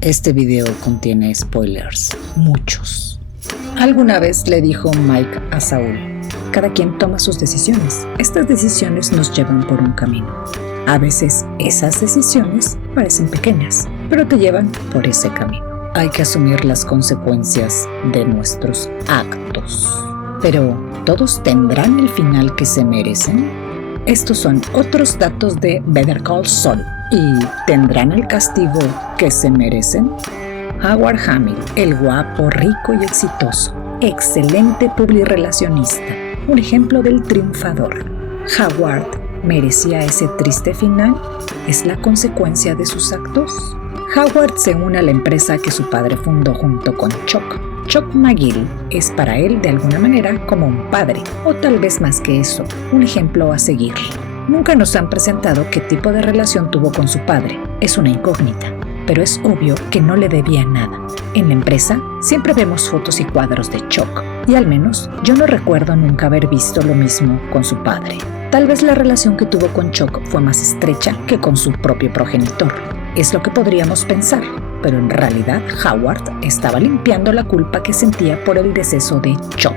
Este video contiene spoilers, muchos. Alguna vez le dijo Mike a Saúl: cada quien toma sus decisiones. Estas decisiones nos llevan por un camino. A veces esas decisiones parecen pequeñas, pero te llevan por ese camino. Hay que asumir las consecuencias de nuestros actos. Pero, ¿todos tendrán el final que se merecen? Estos son otros datos de Better Call Saul. ¿Y tendrán el castigo que se merecen? Howard Hamill, el guapo, rico y exitoso, excelente publirelacionista, un ejemplo del triunfador. ¿Howard merecía ese triste final? ¿Es la consecuencia de sus actos? Howard se une a la empresa que su padre fundó junto con Chuck. Chuck McGill es para él de alguna manera como un padre, o tal vez más que eso, un ejemplo a seguir. Nunca nos han presentado qué tipo de relación tuvo con su padre, es una incógnita, pero es obvio que no le debía nada. En la empresa siempre vemos fotos y cuadros de Chuck, y al menos yo no recuerdo nunca haber visto lo mismo con su padre. Tal vez la relación que tuvo con Chuck fue más estrecha que con su propio progenitor. Es lo que podríamos pensar, pero en realidad Howard estaba limpiando la culpa que sentía por el deceso de Chuck.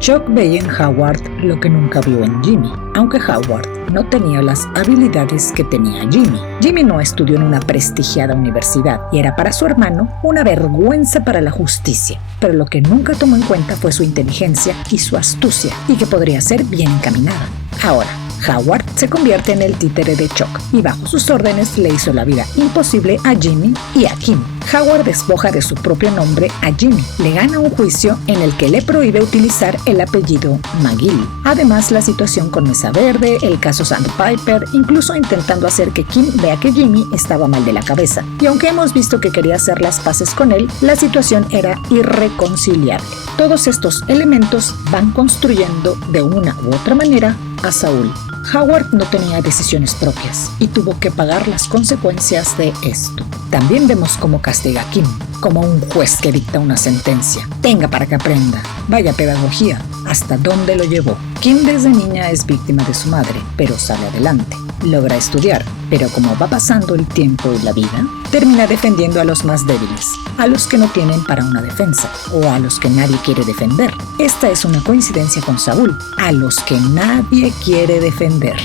Chuck veía en Howard lo que nunca vio en Jimmy, aunque Howard no tenía las habilidades que tenía Jimmy. Jimmy no estudió en una prestigiada universidad y era para su hermano una vergüenza para la justicia, pero lo que nunca tomó en cuenta fue su inteligencia y su astucia, y que podría ser bien encaminada. Ahora, Howard se convierte en el títere de Chuck y bajo sus órdenes le hizo la vida imposible a Jimmy y a Kim. Howard despoja de su propio nombre a Jimmy, le gana un juicio en el que le prohíbe utilizar el apellido McGill. Además, la situación con Mesa Verde, el caso Sandpiper, incluso intentando hacer que Kim vea que Jimmy estaba mal de la cabeza. Y aunque hemos visto que quería hacer las paces con él, la situación era irreconciliable. Todos estos elementos van construyendo de una u otra manera a Saúl. Howard no tenía decisiones propias y tuvo que pagar las consecuencias de esto. También vemos cómo castiga a Kim, como un juez que dicta una sentencia. Tenga para que aprenda. Vaya pedagogía. ¿Hasta dónde lo llevó? Kim desde niña es víctima de su madre, pero sale adelante. Logra estudiar, pero como va pasando el tiempo y la vida, termina defendiendo a los más débiles, a los que no tienen para una defensa, o a los que nadie quiere defender. Esta es una coincidencia con Saúl, a los que nadie quiere defender.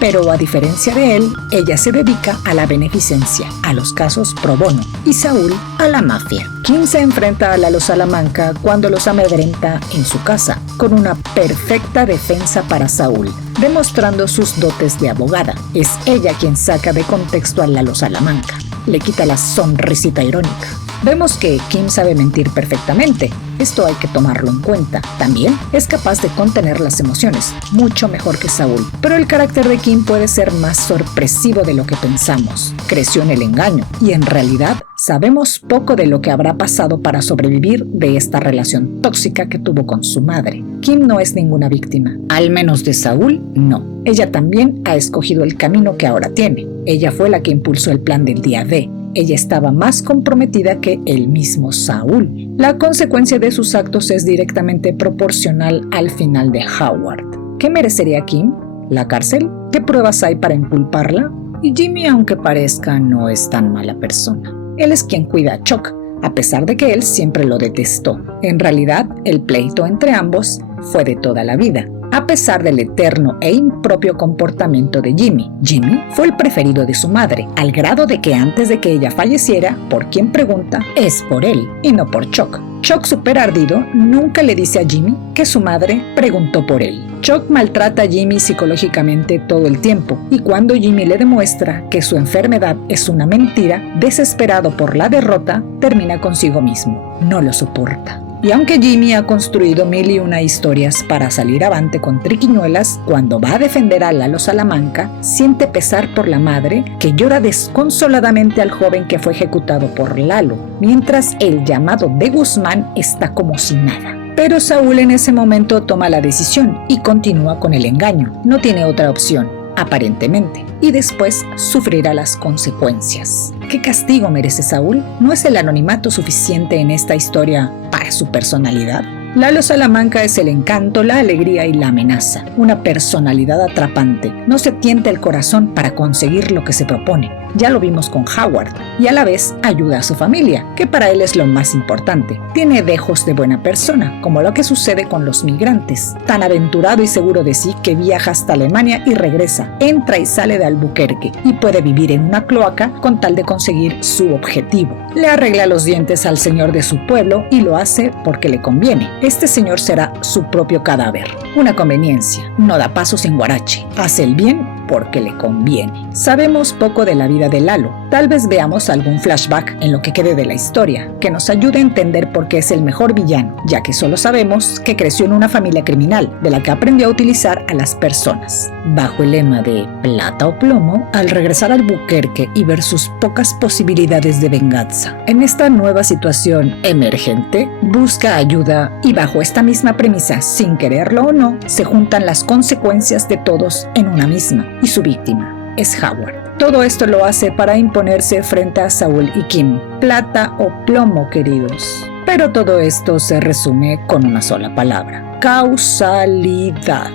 Pero a diferencia de él, ella se dedica a la beneficencia, a los casos pro bono, y Saúl a la mafia. Kim se enfrenta a Lalo Salamanca cuando los amedrenta en su casa, con una perfecta defensa para Saúl, demostrando sus dotes de abogada. Es ella quien saca de contexto a Lalo Salamanca, le quita la sonrisita irónica. Vemos que Kim sabe mentir perfectamente, esto hay que tomarlo en cuenta. También es capaz de contener las emociones, mucho mejor que Saúl. Pero el carácter de Kim puede ser más sorpresivo de lo que pensamos. Creció en el engaño y en realidad sabemos poco de lo que habrá pasado para sobrevivir de esta relación tóxica que tuvo con su madre. Kim no es ninguna víctima, al menos de Saúl, no. Ella también ha escogido el camino que ahora tiene. Ella fue la que impulsó el plan del día D. Ella estaba más comprometida que el mismo Saúl. La consecuencia de sus actos es directamente proporcional al final de Howard. ¿Qué merecería Kim? ¿La cárcel? ¿Qué pruebas hay para inculparla? Y Jimmy, aunque parezca, no es tan mala persona. Él es quien cuida a Chuck, a pesar de que él siempre lo detestó. En realidad, el pleito entre ambos fue de toda la vida. A pesar del eterno e impropio comportamiento de Jimmy, Jimmy fue el preferido de su madre, al grado de que antes de que ella falleciera, por quien pregunta, es por él y no por Chuck. Chuck, súper ardido, nunca le dice a Jimmy que su madre preguntó por él. Chuck maltrata a Jimmy psicológicamente todo el tiempo, y cuando Jimmy le demuestra que su enfermedad es una mentira, desesperado por la derrota, termina consigo mismo. No lo soporta. Y aunque Jimmy ha construido 1001 historias para salir avante con triquiñuelas, cuando va a defender a Lalo Salamanca, siente pesar por la madre, que llora desconsoladamente al joven que fue ejecutado por Lalo, mientras el llamado de Guzmán está como si nada. Pero Saúl en ese momento toma la decisión y continúa con el engaño. No tiene otra opción, aparentemente, y después sufrirá las consecuencias. ¿Qué castigo merece Saúl? ¿No es el anonimato suficiente en esta historia para su personalidad? Lalo Salamanca es el encanto, la alegría y la amenaza. Una personalidad atrapante. No se tienta el corazón para conseguir lo que se propone. Ya lo vimos con Howard, y a la vez ayuda a su familia, que para él es lo más importante. Tiene dejos de buena persona, como lo que sucede con los migrantes. Tan aventurado y seguro de sí que viaja hasta Alemania y regresa, entra y sale de Albuquerque y puede vivir en una cloaca con tal de conseguir su objetivo. Le arregla los dientes al señor de su pueblo y lo hace porque le conviene. Este señor será su propio cadáver. Una conveniencia. No da paso sin guarache. Hace el bien porque le conviene. Sabemos poco de la vida de Lalo. Tal vez veamos algún flashback en lo que quede de la historia, que nos ayude a entender por qué es el mejor villano, ya que solo sabemos que creció en una familia criminal, de la que aprendió a utilizar a las personas. Bajo el lema de plata o plomo, al regresar al Albuquerque y ver sus pocas posibilidades de venganza, en esta nueva situación emergente, busca ayuda y bajo esta misma premisa, sin quererlo o no, se juntan las consecuencias de todos en una misma, y su víctima es Howard. Todo esto lo hace para imponerse frente a Saul y Kim. Plata o plomo, queridos. Pero todo esto se resume con una sola palabra: causalidad.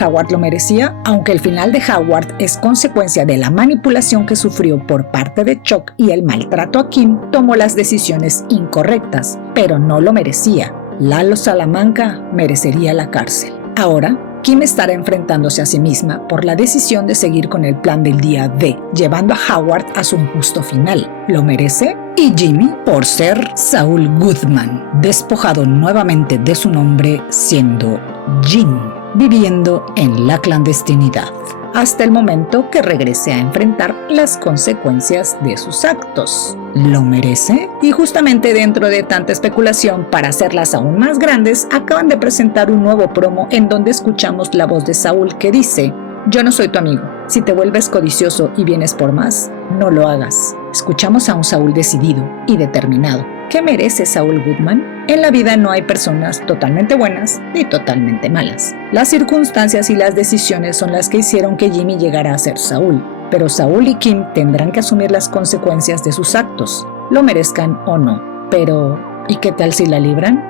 ¿Howard lo merecía? Aunque el final de Howard es consecuencia de la manipulación que sufrió por parte de Chuck y el maltrato a Kim, tomó las decisiones incorrectas, pero no lo merecía. Lalo Salamanca merecería la cárcel. Ahora, Kim estará enfrentándose a sí misma por la decisión de seguir con el plan del día D, llevando a Howard a su injusto final. ¿Lo merece? Y Jimmy por ser Saul Goodman, despojado nuevamente de su nombre siendo Jim, viviendo en la clandestinidad, hasta el momento que regrese a enfrentar las consecuencias de sus actos. ¿Lo merece? Y justamente dentro de tanta especulación, para hacerlas aún más grandes, acaban de presentar un nuevo promo en donde escuchamos la voz de Saul que dice: yo no soy tu amigo. Si te vuelves codicioso y vienes por más, no lo hagas. Escuchamos a un Saul decidido y determinado. ¿Qué merece Saul Goodman? En la vida no hay personas totalmente buenas ni totalmente malas. Las circunstancias y las decisiones son las que hicieron que Jimmy llegara a ser Saul. Pero Saul y Kim tendrán que asumir las consecuencias de sus actos, lo merezcan o no. Pero, ¿y qué tal si la libran?